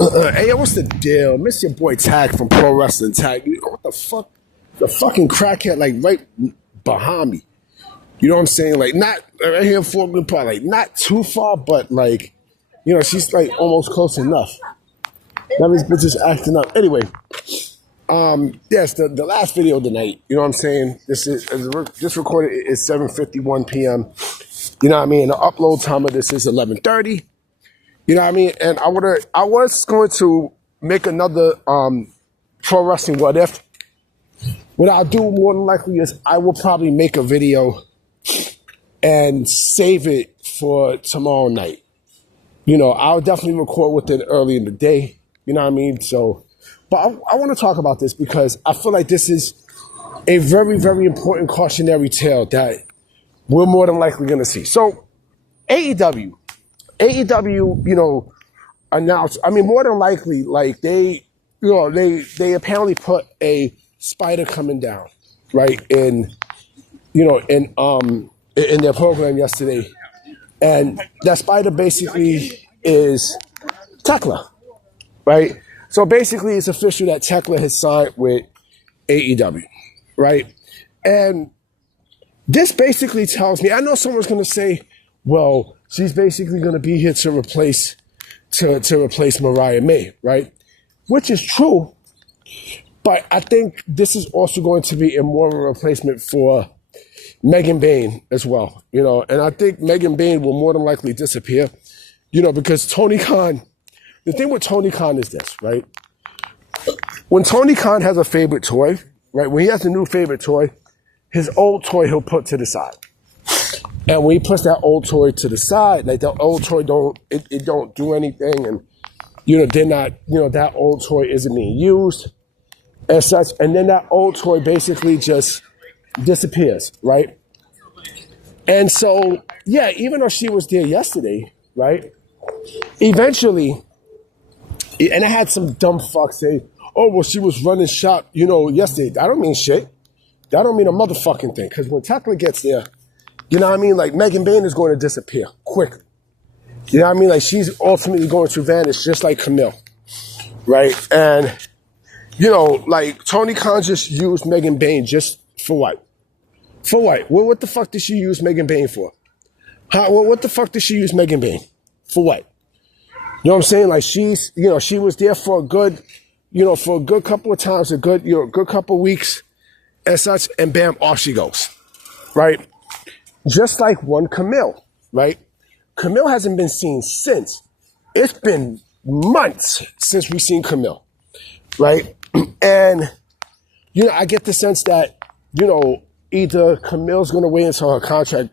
Hey, yo, what's the deal? Miss your boy Tag from Pro Wrestling Tag. What the fuck? The fucking crackhead, like, right behind me. You know what I'm saying? Like, not right here in Fort Greene Park, like, not too far, but, like, you know, she's, like, almost close enough. That means bitches acting up. Anyway, yes, the last video of the night, you know what I'm saying? This recorded is 7:51 p.m. You know what I mean? The upload time of this is 11:30. You know what I mean? And I was going to make another pro wrestling what if. What I'll do more than likely is I will probably make a video and save it for tomorrow night. You know, I'll definitely record with it early in the day. You know what I mean? So, but I want to talk about this because I feel like this is a very, very important cautionary tale that we're more than likely going to see. So, AEW, you know, announced, I mean, more than likely, like they apparently put a spider coming down, right, in their program yesterday. And that spider basically is Thekla, right? So basically it's official that Thekla has signed with AEW, right? And this basically tells me, I know someone's going to say, well, she's basically going to be here to replace Mariah May, right? Which is true, but I think this is also going to be more of a replacement for Megan Bayne as well, you know, and I think Megan Bayne will more than likely disappear, you know, because Tony Khan, the thing with Tony Khan is this, right? When Tony Khan has a favorite toy, right, when he has a new favorite toy, his old toy he'll put to the side. And when he puts that old toy to the side, like the old toy don't do anything, and you know they're not, you know, that old toy isn't being used as such, and then that old toy basically just disappears, right? And so, yeah, even though she was there yesterday, right? Eventually, and I had some dumb fucks say, "Oh, well, she was running shop, you know, yesterday." I don't mean shit. That don't mean a motherfucking thing, because when Thekla gets there, you know what I mean? Like, Megan Bayne is going to disappear quickly. You know what I mean? Like, she's ultimately going to vanish just like Kamille, right? And, you know, like, Tony Khan just used Megan Bayne just for what? For what? What the fuck did she use Megan Bayne for? What the fuck did she use Megan Bayne? For what? You know what I'm saying? Like, she's, you know, she was there for a good, you know, for a good couple of times, a good couple of weeks and such, and bam, off she goes, right? Just like one Kamille, right? Kamille hasn't been seen since. It's been months since we've seen Kamille, right? And, you know, I get the sense that, you know, either Camille's going to wait until her contract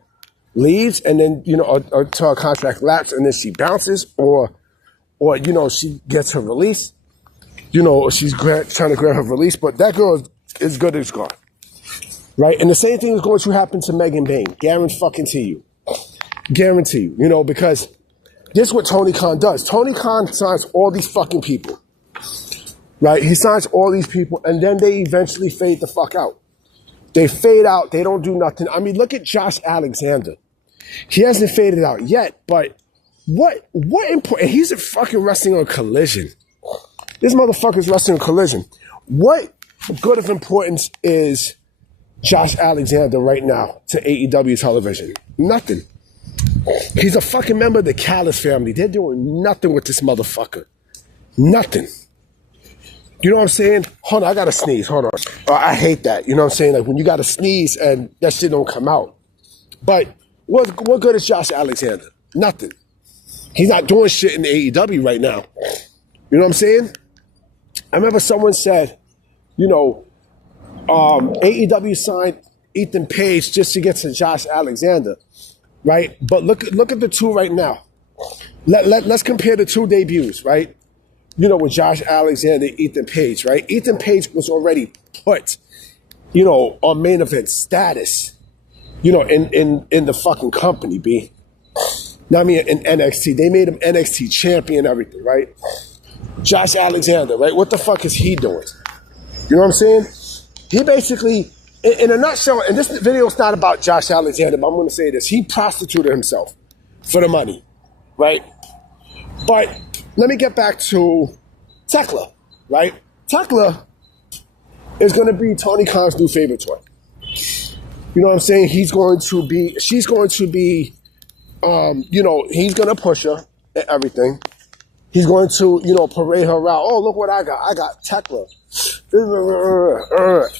leaves and then, you know, or until her contract lapses and then she bounces, or, you know, she gets her release, you know, or she's trying to grab her release, but that girl is good as gone. Right? And the same thing is going to happen to Megan Bayne. Guarantee you. You know, because this is what Tony Khan does. Tony Khan signs all these fucking people. Right? He signs all these people, and then they eventually fade the fuck out. They fade out. They don't do nothing. I mean, look at Josh Alexander. He hasn't faded out yet, but what important? He's a fucking wrestling on Collision. This motherfucker's wrestling on Collision. What good of importance is Josh Alexander right now to AEW television? Nothing. He's a fucking member of the Callis family. They're doing nothing with this motherfucker. Nothing. You know what I'm saying? Hold on, I gotta sneeze. Hold on. I hate that. You know what I'm saying? Like when you gotta sneeze and that shit don't come out. But what good is Josh Alexander? Nothing. He's not doing shit in AEW right now. You know what I'm saying? I remember someone said, you know, AEW signed Ethan Page just to get to Josh Alexander, right? But look at the two right now. Let's compare the two debuts, right? You know, with Josh Alexander, Ethan Page, right? Ethan Page was already put, you know, on main event status, you know, in the fucking company, B. Now, I mean, in NXT. They made him NXT champion and everything, right? Josh Alexander, right? What the fuck is he doing? You know what I'm saying? He basically, in a nutshell, and this video is not about Josh Alexander, but I'm going to say this. He prostituted himself for the money, right? But let me get back to Thekla, right? Thekla is going to be Tony Khan's new favorite toy. You know what I'm saying? She's going to be, he's going to push her and everything. He's going to, parade her around. Oh, look what I got. I got Thekla.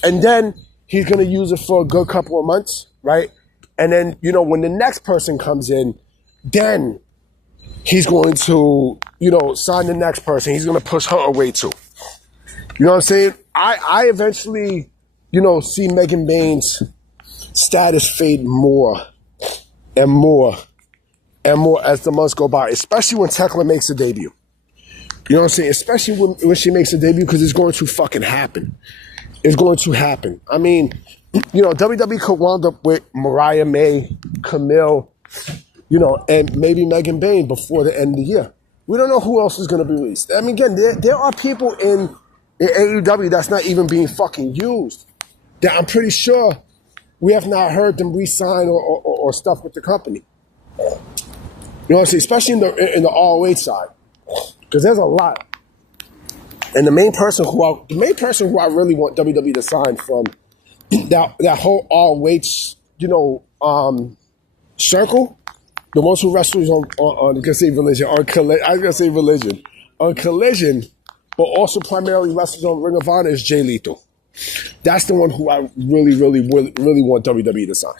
And then he's going to use it for a good couple of months, right? And then, when the next person comes in, then he's going to, sign the next person. He's going to push her away too. You know what I'm saying? I eventually, see Megan Bayne's status fade more and more and more as the months go by, especially when Thekla makes a debut. You know what I'm saying? Especially when she makes a debut, because it's going to fucking happen. It's going to happen. I mean, WWE could wind up with Mariah May, Kamille, and maybe Megan Bayne before the end of the year. We don't know who else is going to be released. I mean, again, there are people in AEW that's not even being fucking used, that I'm pretty sure we have not heard them re-sign or stuff with the company. You know what I'm saying? Especially in the ROH side, because there's a lot. And the main person who I really want WWE to sign from that whole ROH, circle, the ones who wrestlers on Collision, but also primarily wrestlers on Ring of Honor is Jay Lethal. That's the one who I really, really, really, really want WWE to sign.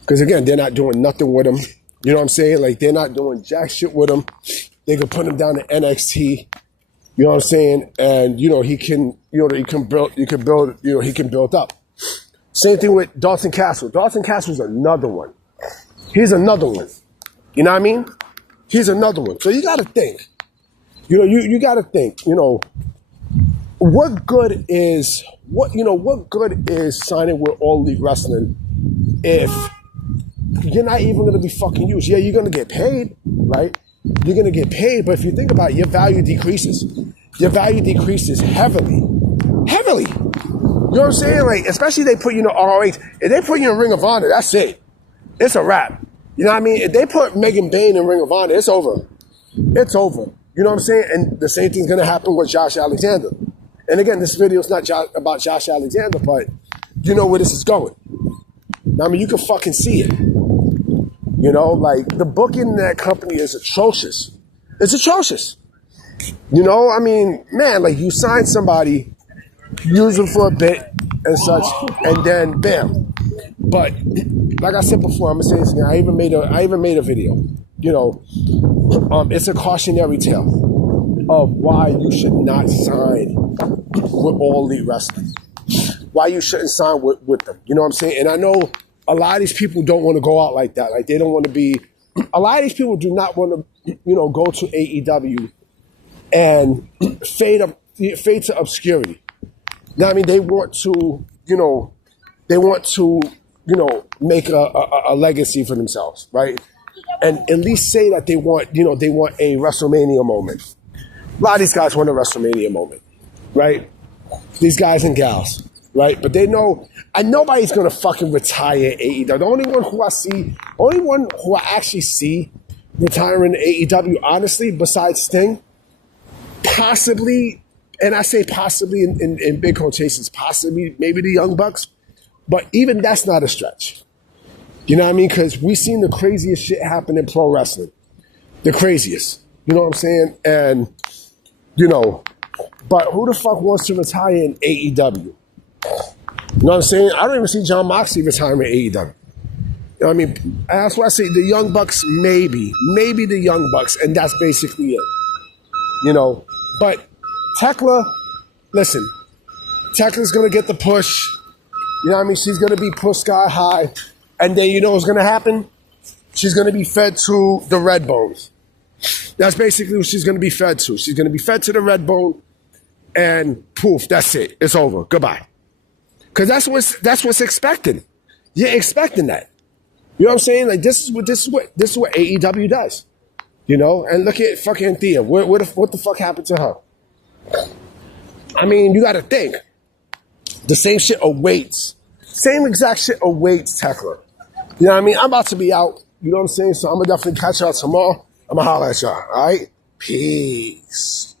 Because again, they're not doing nothing with him. You know what I'm saying? Like, they're not doing jack shit with him. They could put him down to NXT. You know what I'm saying? And he can build up. Same thing with Dalton Castle. Dalton Castle's another one. He's another one. You know what I mean? He's another one. So you got to think. You got to think. What good is signing with All Elite Wrestling if you're not even going to be fucking used? Yeah, you're going to get paid, right? You're going to get paid, but if you think about it, your value decreases. Your value decreases heavily. Heavily. You know what I'm saying? Like, especially they put you in ROH. If they put you in Ring of Honor, that's it. It's a wrap. You know what I mean? If they put Megan Bayne in Ring of Honor, it's over. It's over. You know what I'm saying? And the same thing's going to happen with Josh Alexander. And again, this video is not about Josh Alexander, but you know where this is going. I mean, you can fucking see it. Like, the booking in that company is atrocious. It's atrocious. I mean, man, like, you sign somebody, use them for a bit and such, and then bam. But like I said before, I'm gonna say this again. I even made a video. It's a cautionary tale of why you should not sign with All Elite Wrestling. Why you shouldn't sign with them. You know what I'm saying? And I know a lot of these people don't want to go out like that. Like, they don't want to be. A lot of these people do not want to, go to AEW and fade to obscurity. Now, I mean, they want to, make a legacy for themselves, right? And at least say that they want a WrestleMania moment. A lot of these guys want a WrestleMania moment, right? These guys and gals, right? But they know, and nobody's gonna fucking retire AEW. The only one who I actually see retiring AEW, honestly, besides Sting, possibly, and I say possibly in big quotations, possibly maybe the Young Bucks, but even that's not a stretch. You know what I mean? Because we've seen the craziest shit happen in pro wrestling. The craziest. You know what I'm saying? And, but who the fuck wants to retire in AEW? You know what I'm saying? I don't even see John Moxley retiring in AEW. You know what I mean? That's why I say the Young Bucks, maybe the Young Bucks, and that's basically it. But Thekla, listen, Tekla's going to get the push. You know what I mean? She's going to be pushed sky high. And then you know what's going to happen? She's going to be fed to the red bones. That's basically what she's going to be fed to. She's going to be fed to the red bone, and poof, that's it. It's over. Goodbye. Because that's what's expected. You're expecting that. You know what I'm saying? Like, this is what AEW does. And look at fucking Thea. What the fuck happened to her? I mean, you got to think. The same shit awaits. Same exact shit awaits Thekla. You know what I mean? I'm about to be out. You know what I'm saying? So I'm going to definitely catch y'all tomorrow. I'm going to holler at y'all. All right? Peace.